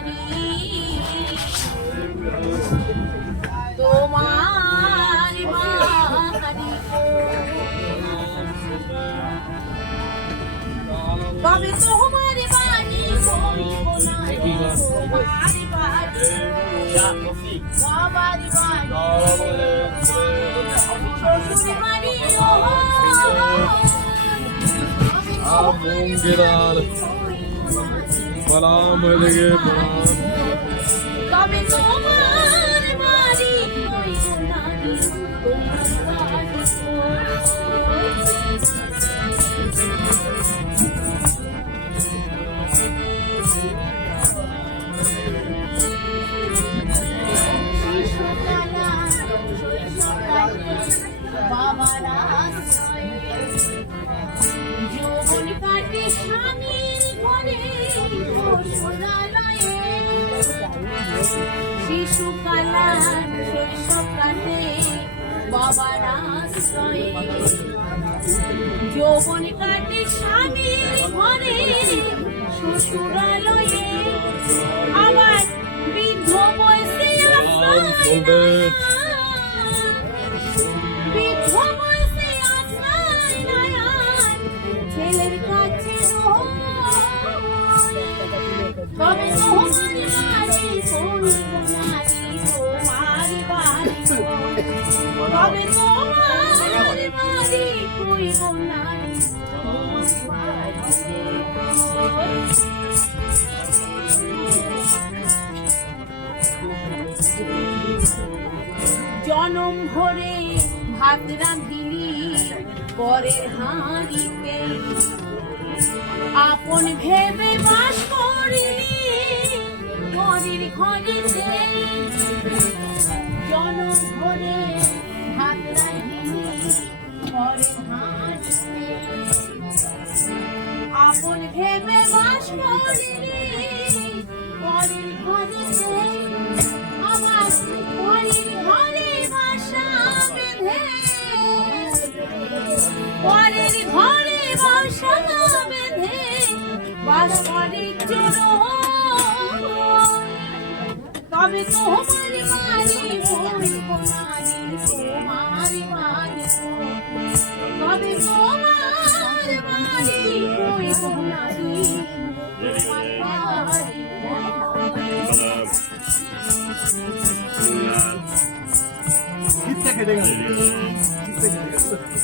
নারী তোমার তবে তোমার বাড়ি তোমার বাড়ি বাবার বাড়ি বাড়ি আমঙ্গিরার সালাম লেগে প্রণাম শিশুকালা শৈশবকালে বাবার আশ্রয়ে যৌবন কাটে স্বামীর ঘরে, শ্বশুরালয়ে আবার বৃদ্ধ বয়সে। বৃদ্ধ বয়সে ছেলের কাছে। তবে তবে তোমার জনম ভরে ভাত রাঁধিলি পরের হাঁড়িতে। আপন ভেবে পরের ঘরে বাসা বেঁধে বাস করে চোর তবে তোমার শীতটা কেটে গেল শীতটা কেটে গেল